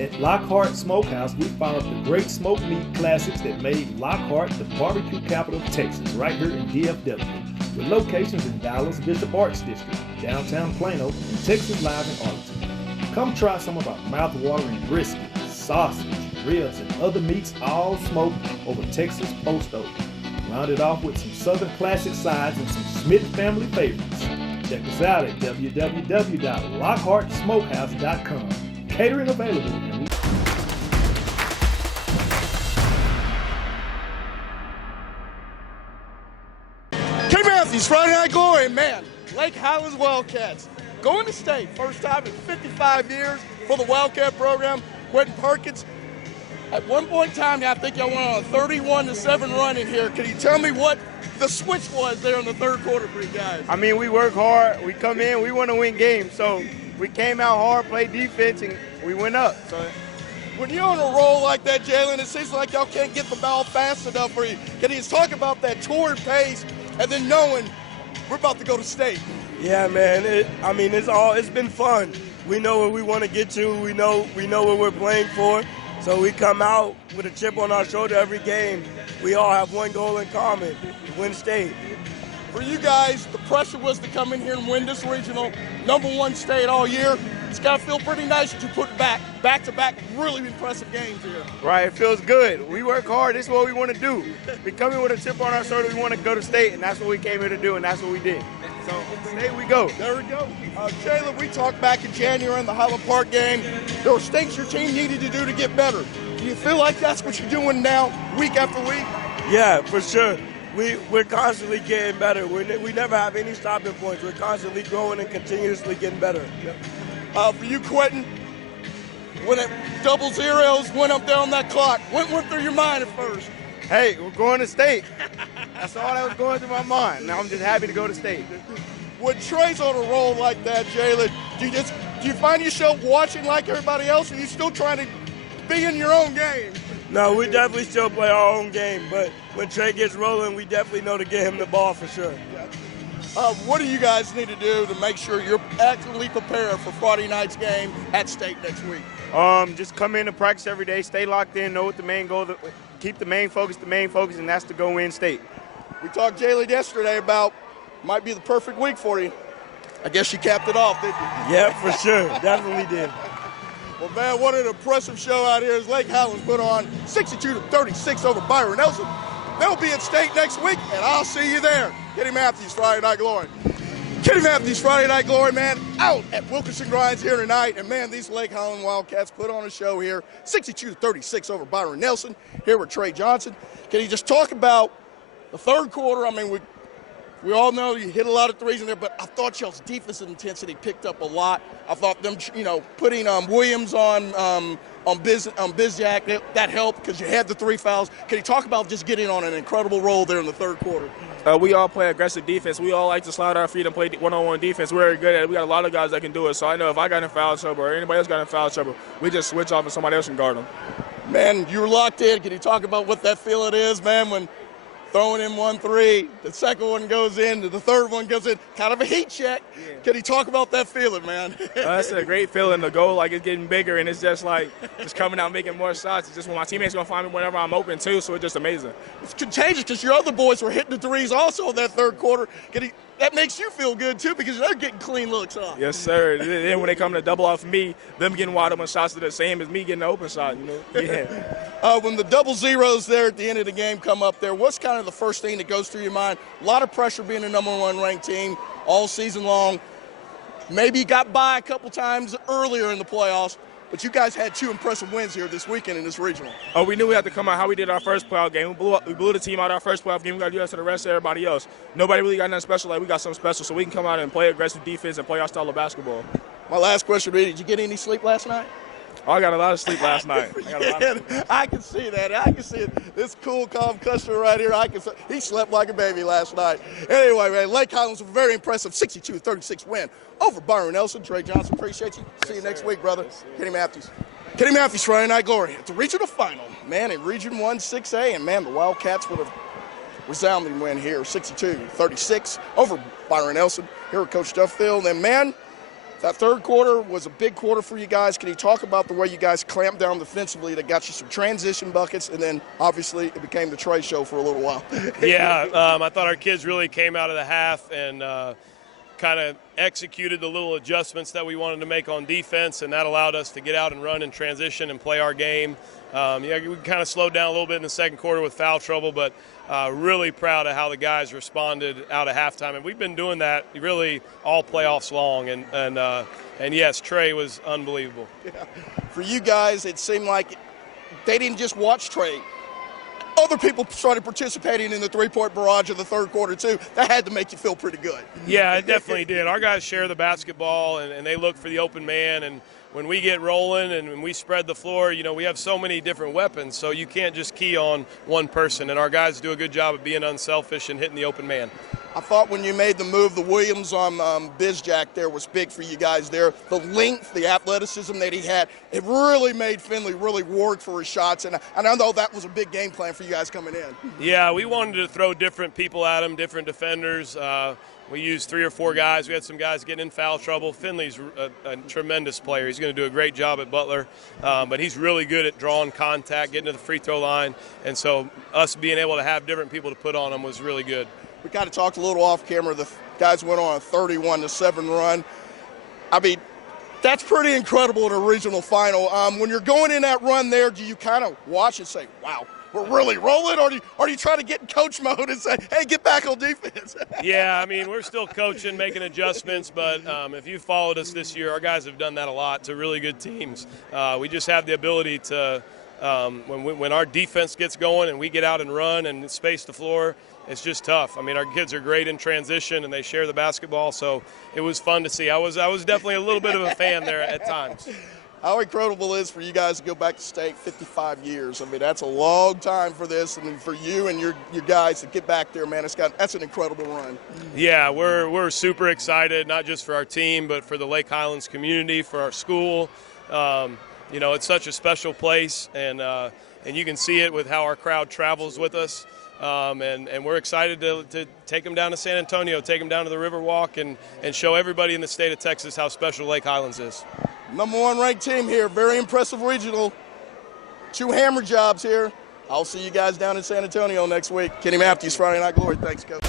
At Lockhart Smokehouse, we found up the great smoked meat classics that made Lockhart the barbecue capital of Texas, right here in DFW, with locations in Dallas, Bishop Arts District, downtown Plano, and Texas Live in Arlington. Come try some of our mouth-watering brisket, sausage, ribs, and other meats all smoked over Texas post oak. Rounded off with some Southern classic sides and some Smith family favorites. Check us out at www.lockhartsmokehouse.com. Catering available. Kenny Matthews, Friday Night Glory, man. Lake Highlands Wildcats going to state, first time in 55 years for the Wildcat program. Quinton Perkins. At one point in time, I think y'all went on a 31-7 run in here. Can you tell me what the switch was there in the third quarter for you guys? I mean, we work hard. We come in, we want to win games. So we came out hard, played defense, and we went up. So when you're on a roll like that, Jaylen, it seems like y'all can't get the ball fast enough for you. Can you just talk about that torrid pace and then knowing we're about to go to state? Yeah, man. It's been fun. We know where we want to get to. We know what we're playing for. So we come out with a chip on our shoulder every game. We all have one goal in common, to win state. For you guys, the pressure was to come in here and win this regional, #1 state all year. It's got to feel pretty nice that you put back-to-back really impressive games here. right, it feels good. We work hard. This is what we want to do. We come in with a chip on our shoulder. We want to go to state, and that's what we came here to do, and that's what we did. So state we go. There we go. Jaylen, we talked back in January in the Highland Park game. There were things your team needed to do to get better. Do you feel like that's what you're doing now, week after week? Yeah, for sure. We're constantly getting better. We never have any stopping points. We're constantly growing and continuously getting better. For you, Quinton, when it double zeros went up there on that clock, what went through your mind at first? Hey, we're going to state. That's all that was going through my mind. Now I'm just happy to go to state. When Trey's on a roll like that, Jaylen, do you find yourself watching like everybody else, or are you still trying to be in your own game? No, we definitely still play our own game, but when Trey gets rolling, we definitely know to get him the ball for sure. What do you guys need to do to make sure you're actively prepared for Friday night's game at state next week? Just come in and practice every day, stay locked in, know what the main goal, keep the main focus, and that's to go win state. We talked, Jaylen, yesterday about might be the perfect week for you. I guess you capped it off, didn't you? Yeah, for sure. Definitely did. Well, man, what an impressive show out here as Lake Highlands put on 62-36 over Byron Nelson. They'll be at state next week, and I'll see you there. Kenny Matthews, Friday Night Glory. Kenny Matthews, Friday Night Glory, man, out at Wilkinson Grinds here tonight. And, man, these Lake Highland Wildcats put on a show here, 62-36 over Byron Nelson, here with Trey Johnson. Can you just talk about the third quarter? I mean, we all know you hit a lot of threes in there, but I thought y'all's defensive intensity picked up a lot. I thought them, putting Williams on Bizjak, that helped because you had the 3 fouls. Can you talk about just getting on an incredible roll there in the third quarter? We all play aggressive defense. We all like to slide our feet and play one-on-one defense. We're very good at it. We got a lot of guys that can do it. So I know if I got in foul trouble or anybody else got in foul trouble, we just switch off and somebody else can guard them. Man, you were locked in. Can you talk about what that feeling is, man, when throwing in 1-3, the second one goes in, the third one goes in, kind of a heat check. Yeah. Can you talk about that feeling, man? That's a great feeling. The goal, like, it's getting bigger, and it's just like just coming out making more shots. It's just when my teammates going to find me whenever I'm open, too, so it's just amazing. It's contagious because your other boys were hitting the threes also in that third quarter. That makes you feel good, too, because they're getting clean looks off. Yes, sir. Then when they come to double off me, them getting wide open shots are the same as me getting the open shot, Yeah. When the double zeros there at the end of the game come up there, what's kind of the first thing that goes through your mind? A lot of pressure being a #1 ranked team all season long. Maybe you got by a couple times earlier in the playoffs, but you guys had 2 impressive wins here this weekend in this regional. Oh, we knew we had to come out how we did our first playoff game. We blew the team out our first playoff game. We got to do that to the rest of everybody else. Nobody really got nothing special. Like, we got something special, so we can come out and play aggressive defense and play our style of basketball. My last question, did you get any sleep last night? Oh, I got a lot of sleep last night. I can see that. I can see it. This cool, calm customer right here, he slept like a baby last night. Anyway, man, Lake Highlands was a very impressive 62-36 win over Byron Nelson. Trey Johnson, appreciate you. See you next week, brother. Kenny Matthews. Kenny Matthews, Friday Night Glory. It's a regional final, man, in Region 1 6A. And, man, the Wildcats would have resounding win here, 62-36 over Byron Nelson. Here with Coach Duffield. And, man, That third quarter was a big quarter for you guys. Can you talk about the way you guys clamped down defensively that got you some transition buckets, and then obviously it became the Trey show for a little while? Yeah, I thought our kids really came out of the half and kind of executed the little adjustments that we wanted to make on defense, and that allowed us to get out and run and transition and play our game. We kind of slowed down a little bit in the second quarter with foul trouble, but really proud of how the guys responded out of halftime. And we've been doing that really all playoffs long. And yes, Trey was unbelievable. Yeah. For you guys, it seemed like they didn't just watch Trey. Other people started participating in the three-point barrage of the third quarter, too. That had to make you feel pretty good. Yeah, it definitely did. Our guys share the basketball, and they look for the open man. And when we get rolling and when we spread the floor, we have so many different weapons, so you can't just key on one person. And our guys do a good job of being unselfish and hitting the open man. I thought when you made the move, the Williams on Bizjack there was big for you guys there. The length, the athleticism that he had, it really made Finley really work for his shots. And I know that was a big game plan for you guys coming in. Yeah, we wanted to throw different people at him, different defenders. We used 3 or 4 guys. We had some guys getting in foul trouble. Finley's a tremendous player. He's going to do a great job at Butler, but he's really good at drawing contact, getting to the free throw line. And so us being able to have different people to put on him was really good. We kind of talked a little off camera. The guys went on a 31-7 run. I mean, that's pretty incredible in a regional final. When you're going in that run there, do you kind of watch and say, wow, we're really rolling? Or do you try to get in coach mode and say, hey, get back on defense? Yeah, I mean, we're still coaching, making adjustments. But if you followed us this year, our guys have done that a lot to really good teams. We just have the ability to, when our defense gets going and we get out and run and space the floor, it's just tough. I mean, our kids are great in transition and they share the basketball, so it was fun to see. I was definitely a little bit of a fan there at times. How incredible it is for you guys to go back to state 55 years. I mean, that's a long time for this, and for you and your guys to get back there, man, that's an incredible run. Yeah, we're super excited, not just for our team, but for the Lake Highlands community, for our school. It's such a special place, and you can see it with how our crowd travels with us. And we're excited to take them down to San Antonio, take them down to the Riverwalk, and show everybody in the state of Texas how special Lake Highlands is. #1 ranked team here, very impressive regional. 2 hammer jobs here. I'll see you guys down in San Antonio next week. Kenny Matthews, Friday Night Glory. Thanks, Coach.